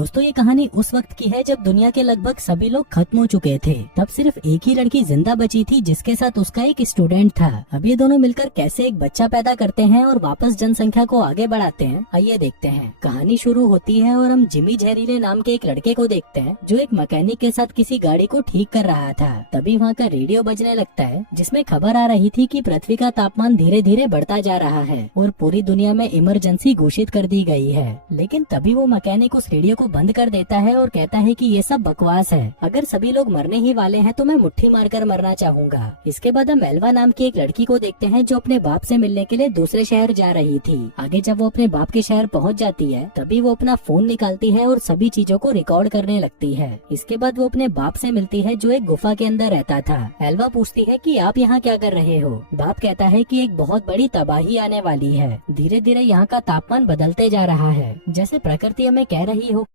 दोस्तों ये कहानी उस वक्त की है जब दुनिया के लगभग सभी लोग खत्म हो चुके थे। तब सिर्फ एक ही लड़की जिंदा बची थी जिसके साथ उसका एक स्टूडेंट था। अब ये दोनों मिलकर कैसे एक बच्चा पैदा करते हैं और वापस जनसंख्या को आगे बढ़ाते हैं, आइए देखते हैं। कहानी शुरू होती है और हम जिमी जहरीले नाम के एक लड़के को देखते हैं जो एक मैकेनिक के साथ किसी गाड़ी को ठीक कर रहा था। तभी वहाँ का रेडियो बजने लगता है जिसमें खबर आ रही थी कि पृथ्वी का तापमान धीरे धीरे बढ़ता जा रहा है और पूरी दुनिया में इमरजेंसी घोषित कर दी गई है। लेकिन तभी वो मैकेनिक उस रेडियो को बंद कर देता है और कहता है कि ये सब बकवास है, अगर सभी लोग मरने ही वाले हैं तो मैं मुट्ठी मारकर मरना चाहूंगा। इसके बाद हम एल्वा नाम की एक लड़की को देखते हैं जो अपने बाप से मिलने के लिए दूसरे शहर जा रही थी। आगे जब वो अपने बाप के शहर पहुंच जाती है तभी वो अपना फोन निकालती है और सभी चीजों को रिकॉर्ड करने लगती है। इसके बाद वो अपने बाप से मिलती है जो एक गुफा के अंदर रहता था। एल्वा पूछती है कि आप यहाँ क्या कर रहे हो। बाप कहता है कि एक बहुत बड़ी तबाही आने वाली है, धीरे धीरे यहाँ का तापमान बदलते जा रहा है, जैसे प्रकृति हमें कह रही हो।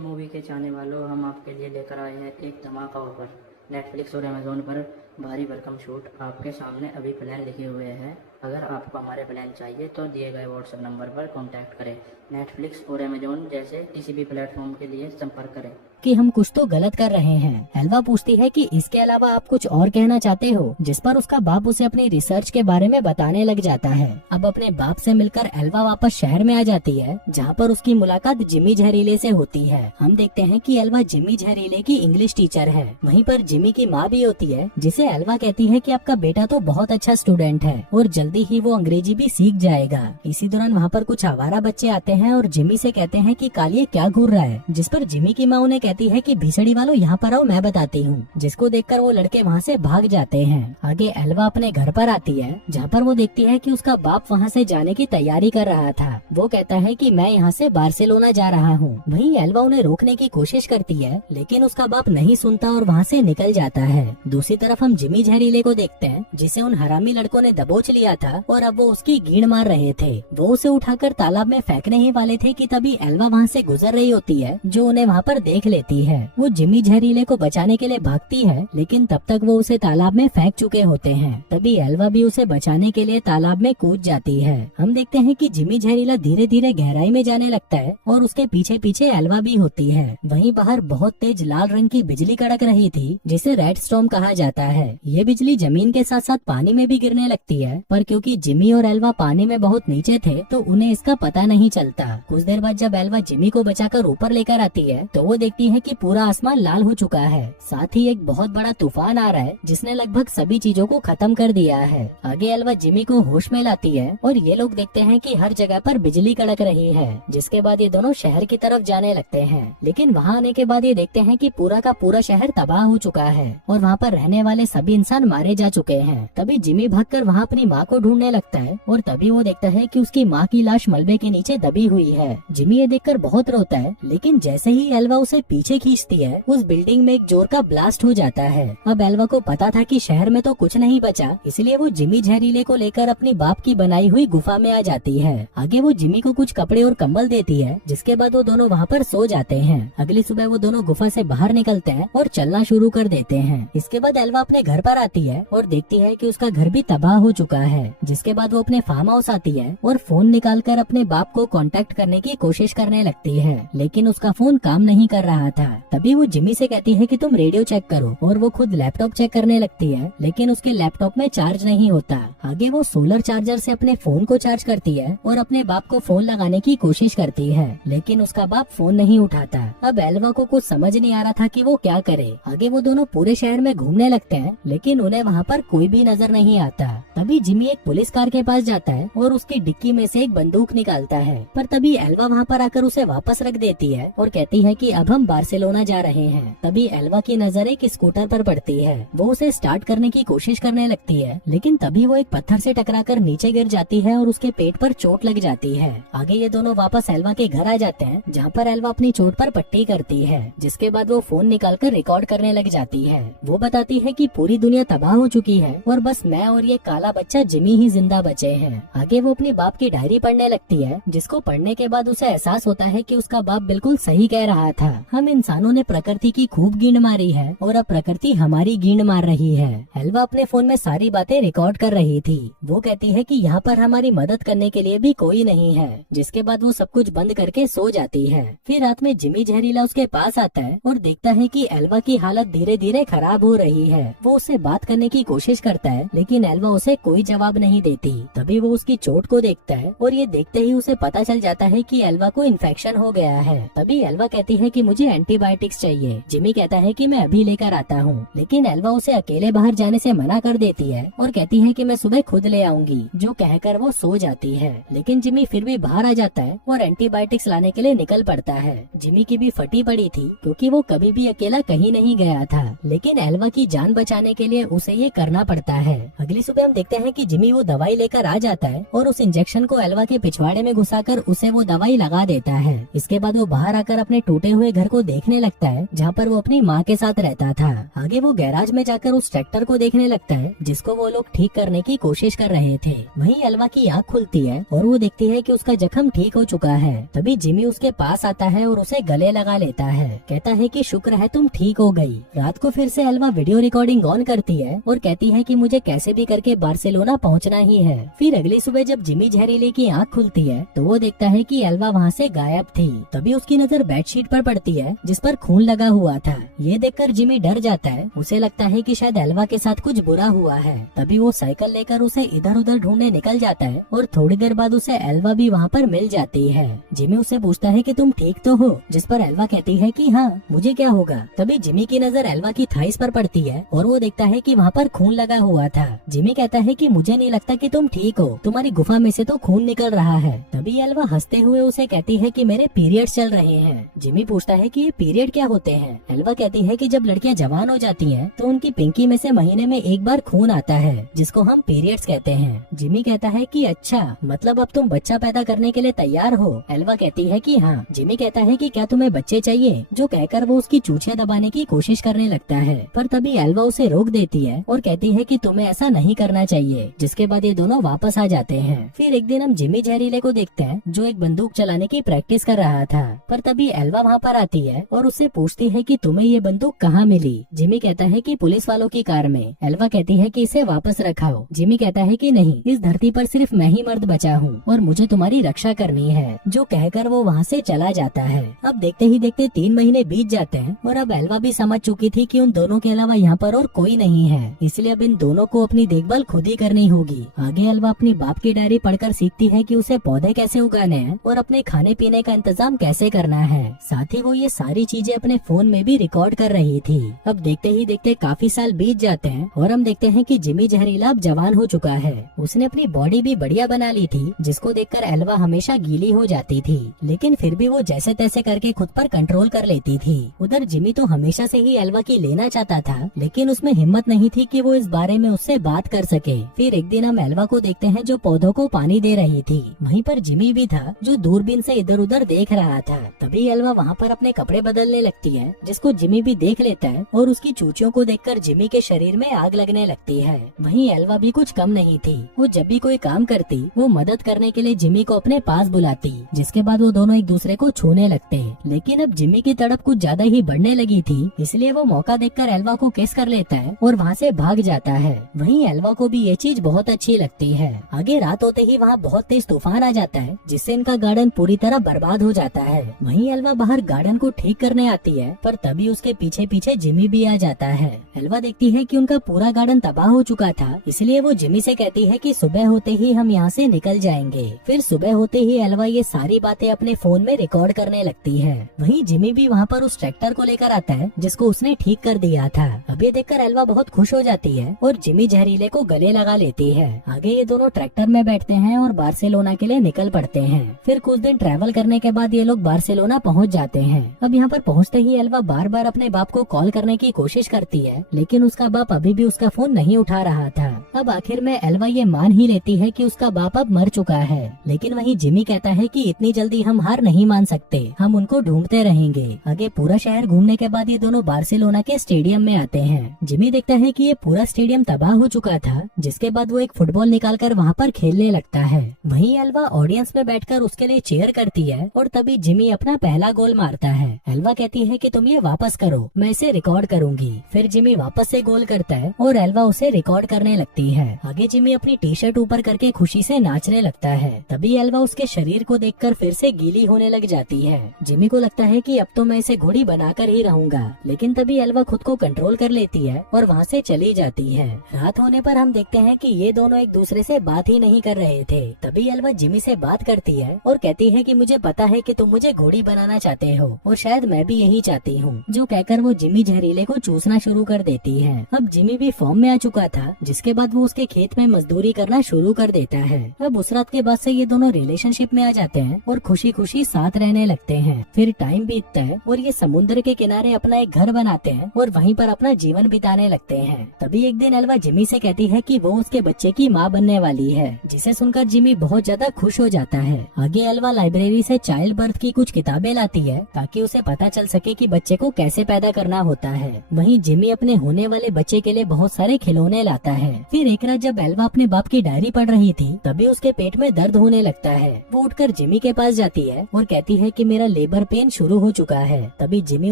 मूवी के चाहने वालों, हम आपके लिए लेकर आए हैं एक धमाका ऑफर। नेटफ्लिक्स और अमेजोन पर भारी भरकम छूट आपके सामने अभी प्लान लिखे हुए हैं। अगर आपको हमारे प्लान चाहिए तो दिए गए व्हाट्सएप नंबर पर कांटेक्ट करें। नेटफ्लिक्स और अमेजोन जैसे किसी भी प्लेटफॉर्म के लिए संपर्क करें। कि हम कुछ तो गलत कर रहे हैं। एल्वा पूछती है कि इसके अलावा आप कुछ और कहना चाहते हो, जिस पर उसका बाप उसे अपनी रिसर्च के बारे में बताने लग जाता है। अब अपने बाप से मिलकर एल्वा वापस शहर में आ जाती है जहाँ पर उसकी मुलाकात जिमी जहरीले से होती है। हम देखते हैं कि एल्वा जिमी जहरीले की इंग्लिश टीचर है। वहीं पर जिमी की माँ भी होती है जिसे एल्वा कहती है कि आपका बेटा तो बहुत अच्छा स्टूडेंट है और जल्दी ही वो अंग्रेजी भी सीख जाएगा। इसी दौरान वहाँ पर कुछ आवारा बच्चे आते हैं और जिमी से कहते हैं कि कालिए क्या घूर रहा है, जिस पर जिमी की माँ उन्हें कहती है कि भीसड़ी वालों यहाँ पर आओ, मैं बताती हूँ। जिसको देखकर वो लड़के वहाँ से भाग जाते हैं। आगे एल्वा अपने घर पर आती है जहाँ पर वो देखती है कि उसका बाप वहाँ से जाने की तैयारी कर रहा था। वो कहता है कि मैं यहाँ से बार्सिलोना जा रहा हूँ। वहीं एल्वा उन्हें रोकने की कोशिश करती है लेकिन उसका बाप नहीं सुनता और वहाँ से निकल जाता है। दूसरी तरफ हम जिमी जहरीले को देखते हैं जिसे उन हरामी लड़कों ने दबोच लिया था और अब वो उसकी गीड़ मार रहे थे। वो उसे उठाकर तालाब में फेंकने ही वाले थे कि तभी एल्वा वहाँ से गुजर रही होती है जो उन्हें वहाँ पर देख लेती है। वो जिमी जहरीले को बचाने के लिए भागती है लेकिन तब तक वो उसे तालाब में फेंक चुके होते हैं। तभी एल्वा भी उसे बचाने के लिए तालाब में कूद जाती है। हम देखते हैं कि जिमी जहरीला धीरे धीरे गहराई में जाने लगता है और उसके पीछे पीछे एल्वा भी होती है। वहीं बाहर बहुत तेज लाल रंग की बिजली कड़क रही थी जिसे रेड स्टॉर्म कहा जाता है। ये बिजली जमीन के साथ साथ पानी में भी गिरने लगती है, पर क्योंकि जिमी और एल्वा पानी में बहुत नीचे थे तो उन्हें इसका पता नहीं चलता। कुछ देर बाद जब एल्वा जिमी को बचाकर ऊपर लेकर आती है तो वो देखती है कि पूरा आसमान लाल हो चुका है, साथ ही एक बहुत बड़ा तूफान आ रहा है जिसने लगभग सभी चीजों को खत्म कर दिया है। आगे एल्वा जिमी को होश में लाती है और ये लोग देखते हैं कि हर जगह पर बिजली कड़क रही है। जिसके बाद ये दोनों शहर की तरफ जाने लगते हैं, लेकिन वहाँ आने के बाद ये देखते हैं कि पूरा का पूरा शहर तबाह हो चुका है और वहाँ पर रहने वाले सभी इंसान मारे जा चुके हैं। तभी जिमी भागकर वहाँ अपनी माँ को ढूंढने लगता है और तभी वो देखता है कि उसकी माँ की लाश मलबे के नीचे दबी हुई है। जिमी ये देखकर बहुत रोता है, लेकिन जैसे ही एल्वा उसे पीछे खींचती है उस बिल्डिंग में एक जोर का ब्लास्ट हो जाता है। अब एल्वा को पता था कि शहर में तो कुछ नहीं बचा, इसलिए वो जिमी जहरीले को लेकर अपनी बाप की बनाई हुई गुफा में आ जाती है। आगे वो जिमी को कुछ कपड़े और कंबल देती है, जिसके बाद वो दोनों वहाँ पर सो जाते हैं। अगली सुबह वो दोनों गुफा से बाहर निकलते हैं और चलना शुरू कर देते हैं। इसके बाद एल्वा अपने घर पर आती है और देखती है कि उसका घर भी तबाह हो चुका है। जिसके बाद वो अपने फार्म हाउस आती है और फोन निकालकर अपने बाप को कांटेक्ट करने की कोशिश करने लगती है, लेकिन उसका फोन काम नहीं कर रहा था। तभी वो जिमी से कहती है कि तुम रेडियो चेक करो और वो खुद लैपटॉप चेक करने लगती है, लेकिन उसके लैपटॉप में चार्ज नहीं होता। आगे वो सोलर चार्जर से अपने फोन को चार्ज करती है और अपने बाप को फोन लगाने की कोशिश करती है, लेकिन उसका बाप फोन नहीं उठाता। अब एल्वा को कुछ समझ नहीं आ रहा था कि वो क्या करे। आगे वो दोनों पूरे शहर में घूमने लगते हैं, लेकिन उन्हें वहाँ पर कोई भी नजर नहीं आता। तभी जिमी एक पुलिस कार के पास जाता है और उसकी डिक्की में से एक बंदूक निकालता है, पर तभी एल्वा वहाँ पर आकर उसे वापस रख देती है और कहती है कि अब हम बार्सिलोना जा रहे हैं। तभी एल्वा की नजर एक स्कूटर पर पड़ती है। वो उसे स्टार्ट करने की कोशिश करने लगती है, लेकिन तभी वो एक पत्थर से टकराकर नीचे गिर जाती है और उसके पेट पर चोट लग जाती है। आगे ये दोनों वापस एल्वा के घर आ जाते हैं, जहाँ पर एल्वा अपनी चोट पर पट्टी करती है। जिसके बाद वो फोन निकालकर रिकॉर्ड करने लग जाती है। वो बताती है कि पूरी दुनिया तबाह हो चुकी है और बस मैं और ये काला बच्चा जिमी ही जिंदा बचे हैं। आगे वो अपने बाप की डायरी पढ़ने लगती है, जिसको पढ़ने के बाद उसे एहसास होता है कि उसका बाप बिल्कुल सही कह रहा था। हम इंसानों ने प्रकृति की खूब गिंड मारी है और अब प्रकृति हमारी गिंड मार रही है। एल्वा अपने फोन में सारी बातें रिकॉर्ड कर रही थी। वो कहती है कि यहाँ पर हमारी मदद करने के लिए भी कोई नहीं है, जिसके बाद वो सब कुछ बंद करके सो जाती है। फिर रात में जिमी जहरीला उसके पास आता है और देखता है कि एल्वा की हालत धीरे धीरे खराब हो रही है। वो उससे बात करने की कोशिश करता है, लेकिन एल्वा उसे कोई जवाब नहीं देती। तभी वो उसकी चोट को देखता है और ये देखते ही उसे पता चल जाता है कि एल्वा को इन्फेक्शन हो गया है। तभी एल्वा कहती है कि मुझे एंटीबायोटिक्स चाहिए। जिमी कहता है कि मैं अभी लेकर आता हूँ, लेकिन एल्वा उसे अकेले बाहर जाने से मना कर देती है और कहती है कि मैं सुबह खुद ले आऊंगी, जो कहकर वो सो जाती है। लेकिन जिमी फिर भी बाहर आ जाता है और एंटीबायोटिक्स लाने के लिए निकल पड़ता है। जिमी की भी फटी पड़ी थी क्योंकि वो कभी भी अकेला कहीं नहीं गया था, लेकिन एल्वा की जान बचाने के लिए उसे ये करना पड़ता है। अगली सुबह हम देखते हैं कि जिमी वो दवाई लेकर आ जाता है और उस इंजेक्शन को एल्वा के पिछवाड़े में घुसाकर उसे वो दवाई लगा देता है। इसके बाद वो बाहर आकर अपने टूटे हुए घर को देखने लगता है जहाँ पर वो अपनी माँ के साथ रहता था। आगे वो गैराज में जाकर उस ट्रैक्टर को देखने लगता है जिसको वो लोग ठीक करने की कोशिश कर रहे थे। वहीं एल्वा की आँख खुलती है और वो देखती है कि उसका जख्म ठीक हो चुका है। तभी जिमी उसके पास आता है और उसे गले लगा लेता है। कहता है कि शुक्र है तुम ठीक हो गई। रात को फिर से एल्वा वीडियो रिकॉर्डिंग ऑन करती है और कहती है कि मुझे कैसे भी करके बार्सिलोना पहुंचना ही है। फिर अगली सुबह जब जिमी जहरीले की आँख खुलती है तो वो देखता है कि एल्वा वहाँ से गायब थी। तभी उसकी नजर बेडशीट पर पड़ती है जिस पर खून लगा हुआ था। ये देखकर जिमी डर जाता है। उसे लगता है कि शायद एल्वा के साथ कुछ बुरा हुआ है। तभी वो साइकिल लेकर उसे इधर उधर ढूंढने निकल जाता है और थोड़ी देर बाद उसे एल्वा भी वहाँ पर मिल जाती है। जिमी उसे पूछता है कि तुम ठीक तो हो, जिस पर एल्वा कहती है कि हाँ, मुझे क्या होगा। तभी जिमी की नजर एल्वा की थाइस पर पड़ती है और वो देखता है कि वहाँ पर खून लगा हुआ था। जिमी कहता है कि मुझे नहीं लगता कि तुम ठीक हो, तुम्हारी गुफा में से तो खून निकल रहा है। तभी एल्वा हंसते हुए उसे कहती है कि मेरे पीरियड्स चल रहे हैं। जिमी पूछता है कि ये पीरियड क्या होते हैं। एल्वा कहती है कि जब लड़कियां जवान हो जाती हैं तो उनकी पिंकी में से महीने में एक बार खून आता है, जिसको हम पीरियड्स कहते हैं। जिमी कहता है कि अच्छा, मतलब अब तुम बच्चा पैदा करने के लिए तैयार हो। एल्वा कहती है कि हाँ। जिमी कहता है कि क्या तुम्हें बच्चे चाहिए, जो कहकर वो उसकी चूछे दबाने की कोशिश करने लगता है। पर तभी एल्वा उसे रोक देती है और कहती है कि तुम्हें ऐसा नहीं करना चाहिए। जिसके बाद ये दोनों वापस आ जाते हैं। फिर एक दिन हम जिमी जहरीले को देखते हैं जो एक बंदूक चलाने की प्रैक्टिस कर रहा था। पर तभी एल्वा वहाँ पर आती है और उससे पूछती है कि तुम्हें ये बंदूक कहाँ मिली। जिमी कहता है कि पुलिस वालों की कार में। एल्वा कहती है कि इसे वापस रखाओ। जिमी कहता है कि नहीं, इस धरती पर सिर्फ मैं ही मर्द बचा हूँ और मुझे तुम्हारी रक्षा करनी है, जो कहकर वो वहाँ से चला जाता है। अब देखते ही देखते 3 महीने बीत जाते हैं और अब एल्वा भी समझ चुकी थी कि उन दोनों के अलावा यहाँ पर और कोई नहीं है, इसलिए अब इन दोनों को अपनी देखभाल खुद ही करनी होगी। आगे एल्वा अपनी बाप की डायरी पढ़कर सीखती है कि उसे पौधे कैसे उगाने हैं और अपने खाने पीने का इंतजाम कैसे करना है। साथ ही वो ये सारी चीजें अपने फोन में भी रिकॉर्ड कर रही थी। अब देखते ही देखते काफी साल बीत जाते हैं और हम देखते हैं कि जिमी जहरीला अब जवान हो चुका है। उसने अपनी बॉडी भी बढ़िया बना ली थी, जिसको देखकर एल्वा हमेशा गीली हो जाती थी, लेकिन फिर भी वो जैसे तैसे करके खुद पर कंट्रोल कर लेती थी। उधर जिमी तो हमेशा से ही एल्वा की लेना चाहता था, लेकिन उसमें हिम्मत नहीं थी कि वो इस बारे में उससे बात कर सके। फिर एक दिन हम एल्वा को देखते हैं जो पौधों को पानी दे रही थी। वहीं पर जिमी भी था जो दूरबीन से इधर उधर देख रहा था। तभी एल्वा वहाँ पर अपने कपड़े बदलने लगती है, जिसको जिमी भी देख लेता है और उसकी चूचियों को देखकर जिमी के शरीर में आग लगने लगती है। वहीं एल्वा भी कुछ कम नहीं थी। वो जब भी कोई काम करती वो मदद करने के लिए जिमी को अपने पास बुलाती, जिसके बाद वो दोनों एक दूसरे को छूने लगते। लेकिन अब जिमी की तड़प कुछ ज्यादा ही बढ़ने लगी थी, इसलिए वो मौका देखकर एल्वा को किस कर लेता है और वहाँ से भाग जाता है। वहीं एल्वा को भी ये चीज बहुत अच्छी लगती है। आगे रात होते ही वहाँ बहुत तेज तूफान आ जाता है, जिससे इनका गार्डन पूरी तरह बर्बाद हो जाता है। वहीं एल्वा बाहर गार्डन को ठीक करने आती है, पर तभी उसके पीछे पीछे जिमी भी आ जाता है। एल्वा देखती है कि उनका पूरा गार्डन तबाह हो चुका था, इसलिए वो जिमी से कहती है कि सुबह होते ही हम यहाँ से निकल जाएंगे। फिर सुबह होते ही एल्वा ये सारी बातें अपने फोन में रिकॉर्ड करने लगती है। वहीं जिमी भी वहाँ पर उस ट्रैक्टर को लेकर आता है जिसको उसने ठीक कर दिया था। अब ये देखकर एल्वा बहुत खुश हो जाती है और जिमी जहरीले को गले लगा लेती है। आगे ये दोनों ट्रैक्टर में बैठते हैं और बार्सिलोना के लिए निकल पड़ते हैं। फिर कुछ दिन ट्रैवल करने के बाद ये लोग बार्सिलोना पहुँच जाते हैं। अब यहाँ पर पहुँचते ही एल्वा बार बार अपने बाप को कॉल करने की कोशिश करती है, लेकिन उसका बाप अभी भी उसका फोन नहीं उठा रहा था। अब आखिर में एल्वा ये मान ही लेती है कि उसका बाप अब मर चुका है, लेकिन वहीं जिमी कहता है कि इतनी जल्दी हम हार नहीं मान सकते, हम उनको ढूंढते रहेंगे। आगे पूरा शहर घूमने के बाद ये दोनों बार्सिलोना के स्टेडियम में आते हैं। जिमी देखता है कि ये पूरा स्टेडियम तबाह हो चुका था, जिसके बाद वो एक फुटबॉल निकालकर वहाँ पर खेलने लगता है। वहीं एल्वा ऑडियंस में बैठ बैठकर उसके लिए चीयर करती है और तभी जिमी अपना पहला गोल मारता है। एल्वा कहती है कि तुम ये वापस करो, मैं इसे रिकॉर्ड करूंगी। फिर जिमी वापस से गोल करता है और एल्वा उसे रिकॉर्ड करने लगती है। आगे जिमी अपनी टी शर्ट ऊपर करके खुशी से नाचने लगता है। तभी एल्वा उसके शरीर को देखकर फिर से गीली होने लग जाती है। जिमी को लगता है कि अब तो मैं इसे घोड़ी बनाकर ही रहूंगा, लेकिन तभी एल्वा खुद को कंट्रोल कर लेती है और वहाँ से चली जाती है। रात होने पर हम देखते हैं कि ये दोनों एक दूसरे से बात ही नहीं कर रहे थे। तभी एल्वा जिमी से बात करती है और कहती है कि मुझे पता है कि तुम मुझे घोड़ी बनाना चाहते हो और शायद मैं भी यही चाहती हूँ। जो कहकर वो जिमी जहरीले को चूसना शुरू कर देती है। अब जिमी भी फॉर्म में आ चुका था, जिसके बाद वो उसके खेत में मजदूरी करना शुरू कर देता है। अब उस रात के बाद से ये दोनों रिलेशनशिप में आ जाते हैं और खुशी खुशी साथ रहने लगते हैं। फिर टाइम बीतता है और ये समुद्र के किनारे अपना एक घर बनाते हैं और वहीं पर अपना जीवन बिताने लगते हैं। तभी एक दिन एल्वा जिमी से कहती है कि वो उसके बच्चे की माँ बनने वाली है, जिसे सुनकर जिमी बहुत ज्यादा खुश हो जाता है। आगे एल्वा लाइब्रेरी से चाइल्ड बर्थ की कुछ किताबें लाती है ताकि उसे पता चल सके कि बच्चे को कैसे पैदा करना होता है। वहीं जिमी अपने होने वाले बच्चे के लिए बहुत सारे खिलौने लाता है। फिर एक रात जब एल्वा अपने बाप की डायरी पढ़ रही थी, तभी उसके पेट में दर्द होने लगता है। वो उठकर जिमी के पास जाती है और कहती है कि मेरा लेबर पेन शुरू हो चुका है। तभी जिमी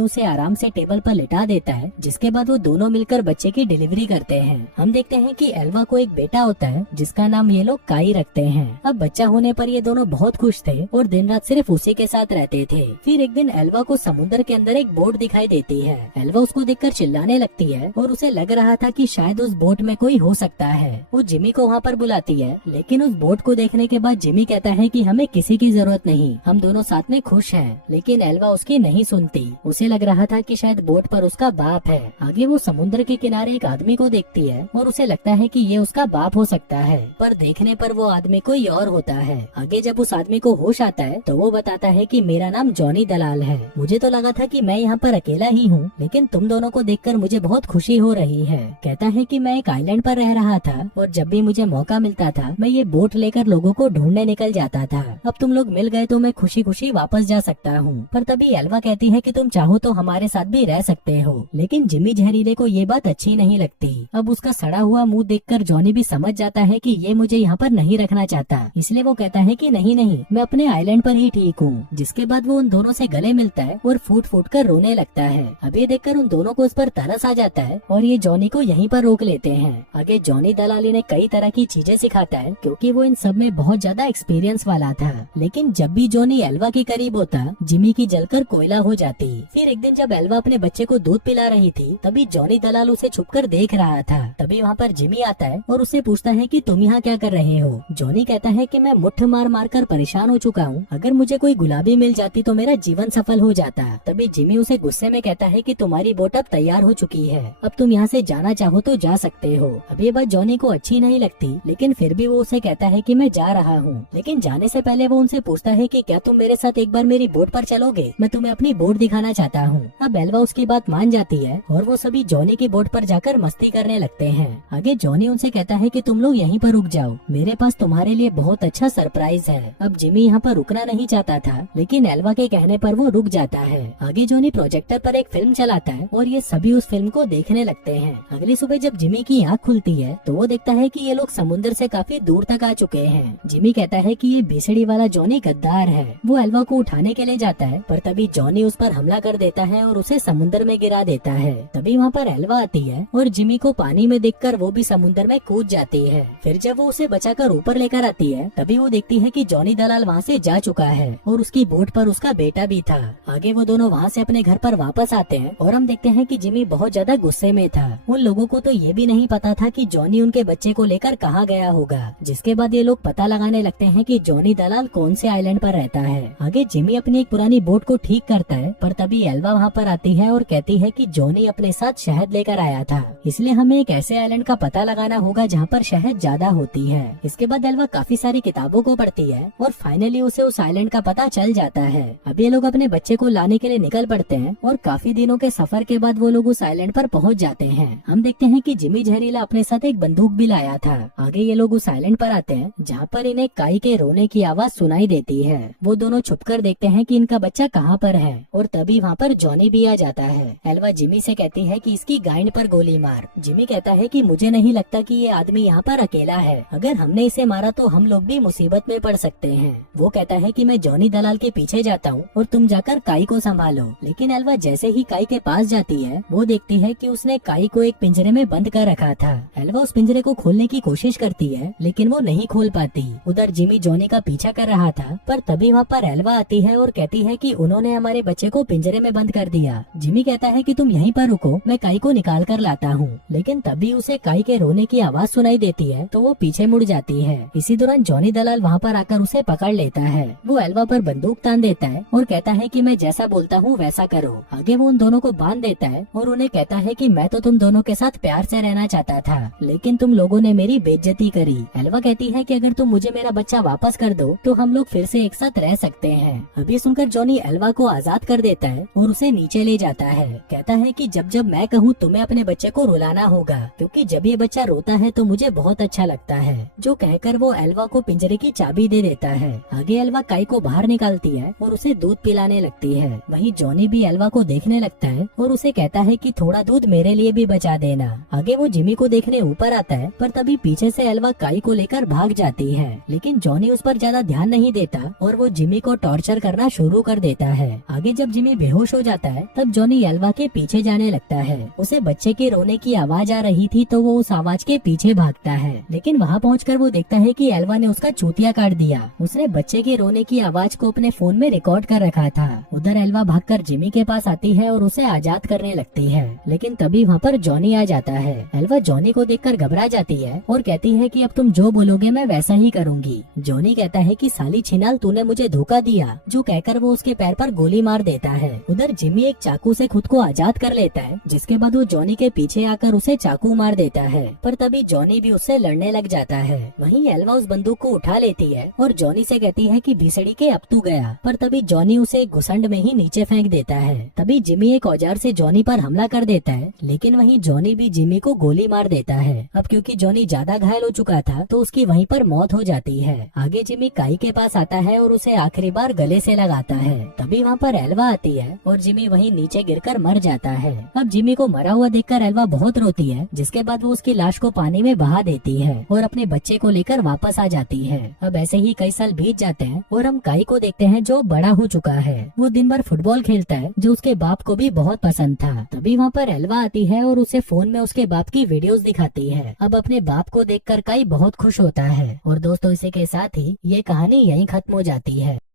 उसे आराम से टेबल पर लिटा देता है, जिसके बाद वो दोनों मिलकर बच्चे की डिलीवरी करते हैं। हम देखते हैं कि एल्वा को एक बेटा होता है जिसका नाम ये लोग काई रखते हैं। अब बच्चा होने पर ये दोनों बहुत खुश थे और दिन रात सिर्फ उसी के साथ रहते थे। फिर एक दिन एल्वा को समुद्र के अंदर एक बोट दिखाई देती है। एल्वा उसको देखकर चिल्लाने लगती है और उसे लग रहा था कि शायद उस बोट में कोई हो सकता है। वो जिमी को वहाँ पर बुलाती है, लेकिन उस बोट को देखने के बाद जिमी कहता है कि हमें किसी की जरूरत नहीं, हम दोनों साथ में खुश हैं। लेकिन एल्वा उसकी नहीं सुनती। उसे लग रहा था कि शायद बोट पर उसका बाप है। आगे वो समुद्र के किनारे एक आदमी को देखती है और उसे लगता है कि ये उसका बाप हो सकता है, पर देखने पर वो आदमी कोई और होता है। आगे जब उस आदमी को होश आता है तो वो बताता है कि मेरा नाम जॉनी दलाल है। मुझे तो लगा था कि मैं यहाँ पर अकेला ही हूँ, लेकिन तुम दोनों को देखकर मुझे बहुत खुशी हो रही है। कहता है कि मैं एक आइलैंड पर रह रहा था और जब भी मुझे मौका मिलता था मैं ये बोट लेकर लोगों को ढूंढने निकल जाता था। अब तुम लोग मिल गए तो मैं खुशी खुशी वापस जा सकता हूँ। पर तभी एल्वा कहती है कि तुम चाहो तो हमारे साथ भी रह सकते हो, लेकिन जिमी जहरीले को ये बात अच्छी नहीं लगती। अब उसका सड़ा हुआ मुंह देखकर जॉनी भी समझ जाता है कि ये मुझे यहाँ पर नहीं रखना चाहता, इसलिए वो कहता है कि नहीं नहीं, मैं अपने आइलैंड पर ही ठीक हूँ। जिसके बाद वो उन दोनों से गले मिलता है और फूट फूट कर रोने लगता है। अब ये देखकर उन दोनों को उस पर तरस आ जाता है और ये जॉनी को यहीं पर रोक लेते हैं। आगे जॉनी दलाली ने कई तरह की चीजें सिखाता है, क्योंकि वो इन सब में बहुत ज्यादा एक्सपीरियंस वाला था। लेकिन जब भी जॉनी एल्वा के करीब होता, जिमी की जलकर कोयला हो जाती। फिर एक दिन जब एल्वा अपने बच्चे को दूध पिला रही थी, तभी जॉनी दलाल उसे छुपकर देख रहा था। तभी वहाँ पर जिमी आता है और उससे पूछता है कि तुम यहाँ क्या कर रहे हो। जॉनी कहता है कि मैं मुट्ठ मार मार कर परेशान हो चुका हूँ, अगर मुझे कोई गुलाबी मिल जाती तो मेरा जीवन सफल हो जाता। तभी जिमी उसे गुस्से में कहता है कि तुम्हारी बोट अब तैयार हो चुकी है, अब तुम यहाँ से जाना चाहो तो जा सकते हो। अब ये बात जॉनी को अच्छी नहीं लगती, लेकिन फिर भी वो उसे कहता है कि मैं जा रहा हूँ। लेकिन जाने से पहले वो उनसे पूछता है कि क्या तुम मेरे साथ एक बार मेरी बोट पर चलोगे, मैं तुम्हें अपनी बोट दिखाना चाहता हूँ। अब एल्वा उसकी बात मान जाती है और वो सभी जॉनी की बोट पर जाकर मस्ती करने लगते हैं। आगे जॉनी उनसे कहता है कि तुम लोग यहीं पर रुक जाओ, मेरे पास तुम्हारे लिए बहुत अच्छा सरप्राइज है। अब जिमी यहाँ पर रुकना नहीं चाहता था, लेकिन एल्वा के कहने पर वो रुक जाता है। आगे जॉनी प्रोजेक्टर पर एक फिल्म चलाता है और ये सभी उस फिल्म को देखने लगते हैं। अगली सुबह जब जिमी की आँख खुलती है तो वो देखता है कि ये लोग समुद्र से काफी दूर तक आ चुके हैं। जिमी कहता है कि ये भीसड़ी वाला जॉनी गद्दार है। वो एल्वा को उठाने के लिए जाता है, पर तभी जॉनी उस पर हमला कर देता है और उसे समुद्र में गिरा देता है। तभी वहाँ पर एल्वा आती है और जिमी को पानी में देखकर वो भी समुद्र में कूद जाती है। फिर जब वो उसे बचाकर ऊपर लेकर आती है, तभी वो देखती है कि जॉनी दलाल वहाँ से जा चुका है और उसकी बोट पर उसका बेटा भी था। आगे वो दोनों वहाँ से अपने घर पर वापस आते हैं और हम देखते हैं कि जिमी बहुत ज्यादा गुस्से में था। उन लोगों को तो ये भी नहीं पता था कि जॉनी उनके बच्चे को लेकर कहाँ गया होगा। जिसके बाद ये लोग पता लगाने लगते हैं कि जॉनी दलाल कौन से आइलैंड पर रहता है। आगे जिमी अपनी एक पुरानी बोट को ठीक करता है, पर तभी एल्वा वहाँ पर आती है और कहती है कि जॉनी अपने साथ शहद लेकर आया था, इसलिए हमें एक ऐसे आइलैंड का पता लगाना होगा जहाँ पर शहद ज्यादा होती है। इसके बाद एल्वा काफी सारी किताबों को पढ़ती है और फाइनली उसे उस आइलैंड का पता चल जाता है। अब ये लोग अपने बच्चे को लाने के लिए निकल पड़ते हैं और काफी दिनों के सफर के बाद वो लोग उस आइलैंड पर पहुँच जाते हैं। हम देखते हैं कि जिमी जहरीला अपने साथ एक बंदूक भी लाया था। आगे ये लोग उस आइलैंड पर आते हैं जहाँ पर इन्हें काई के रोने की आवाज सुनाई देती है। वो दोनों छुपकर देखते हैं कि इनका बच्चा कहाँ पर है और तभी वहाँ पर जॉनी भी आ जाता है। एल्वा जिमी से कहती है कि इसकी गाइड पर गोली मार। जिमी कहता है कि मुझे नहीं लगता कि ये आदमी यहाँ पर अकेला है, अगर हमने इसे मारा तो हम लोग भी मुसीबत में पड़ सकते लगते हैं। वो कहता है कि मैं जॉनी दलाल के पीछे जाता हूँ और तुम जाकर काई को संभालो। लेकिन एल्वा जैसे ही काई के पास जाती है वो देखती है कि उसने काई को एक पिंजरे में बंद कर रखा था। एल्वा उस पिंजरे को खोलने की कोशिश करती है लेकिन वो नहीं खोल पाती। उधर जिमी जॉनी का पीछा कर रहा था, पर तभी वहाँ पर एल्वा आती है और कहती है कि उन्होंने हमारे बच्चे को पिंजरे में बंद कर दिया। जिमी कहता है कि तुम यहीं पर रुको, मैं काई को निकाल कर लाता हूँ। लेकिन तभी उसे काई के रोने की आवाज सुनाई देती है तो वो पीछे मुड़ जाती है। इसी दौरान जॉनी दलाल वहाँ पर आकर उसे पकड़ लेता है। वो एल्वा पर बंदूक तान देता है और कहता है कि मैं जैसा बोलता हूँ वैसा करो। आगे वो उन दोनों को बांध देता है और उन्हें कहता है कि मैं तो तुम दोनों के साथ प्यार से रहना चाहता था, लेकिन तुम लोगों ने मेरी बेइज्जती करी। एल्वा कहती है कि अगर तुम मुझे मेरा बच्चा वापस कर दो तो हम लोग फिर से एक साथ रह सकते हैं। अभी सुनकर जॉनी एल्वा को आजाद कर देता है और उसे नीचे ले जाता है। कहता है कि जब जब मैं कहूँ तुम्हें अपने बच्चे को रुलाना होगा, क्योंकि जब ये बच्चा रोता है तो मुझे बहुत अच्छा लगता है। जो कहकर वो एल्वा को पिंजरे की चाबी दे देता है। आगे एल्वा काई को बाहर निकालती है और उसे दूध पिलाने लगती है। वहीं जॉनी भी एल्वा को देखने लगता है और उसे कहता है कि थोड़ा दूध मेरे लिए भी बचा देना। आगे वो जिमी को देखने ऊपर आता है, पर तभी पीछे से एल्वा काई को लेकर भाग जाती है। लेकिन जॉनी उस पर ज्यादा ध्यान नहीं देता और वो जिमी को टॉर्चर करना शुरू कर देता है। आगे जब जिमी बेहोश हो जाता है तब जॉनी एल्वा के पीछे जाने लगता है। उसे बच्चे के रोने की आवाज आ रही थी तो वो उस आवाज के पीछे भागता है, लेकिन वहाँ पहुंचकर वो देखता है कि एल्वा ने उसका चूतिया काट दिया। उसने बच्चे के रोने की आवाज को अपने फोन में रिकॉर्ड कर रखा था। उधर एल्वा भागकर जिमी के पास आती है और उसे आजाद करने लगती है, लेकिन तभी वहाँ पर जॉनी आ जाता है। एल्वा जॉनी को देखकर घबरा जाती है और कहती है कि अब तुम जो बोलोगे मैं वैसा ही करूंगी। जॉनी कहता है कि साली छिनाल तूने मुझे धोखा दिया, जो कहकर वो उसके पैर पर गोली मार देता है। उधर जिमी एक चाकू से खुद को आजाद कर लेता है, जिसके बाद वो जॉनी के पीछे आकर उसे चाकू मार देता है, पर तभी जॉनी भी उससे लड़ने लग जाता है। वहीं एल्वा उस बंदूक को उठा लेती है और जॉनी से कहती है कि भीसड़ी के अब तू गया, पर तभी जॉनी उसे एक घुसंड में ही नीचे फेंक देता है। तभी जिमी एक औजार से जॉनी पर हमला कर देता है, लेकिन वहीं जॉनी भी जिमी को गोली मार देता है। अब क्योंकि जॉनी ज्यादा घायल हो चुका था तो उसकी वहीं पर मौत हो जाती है। आगे जिमी काई के पास आता है और उसे आखिरी बार गले से लगाता है। तभी वहाँ पर एल्वा आती है और जिमी वहीं नीचे गिरकर मर जाता है। अब जिमी को मरा हुआ देखकर एल्वा बहुत रोती है, जिसके बाद वो उसकी लाश को पानी में बहा देती है और अपने बच्चे को लेकर वापस आ जाती है। अब ऐसे ही कई साल बीत जाते हैं और हम काई को देखते हैं जो बड़ा हो चुका है। वो दिन भर फुटबॉल खेलता है, जो उसके बाप को भी बहुत पसंद था। तभी वहाँ पर एल्वा आती है और उसे फोन में उसके बाप की वीडियोस दिखाती है। अब अपने बाप को देखकर काई बहुत खुश होता है। और दोस्तों इसी के साथ ही ये कहानी यहीं खत्म हो जाती है।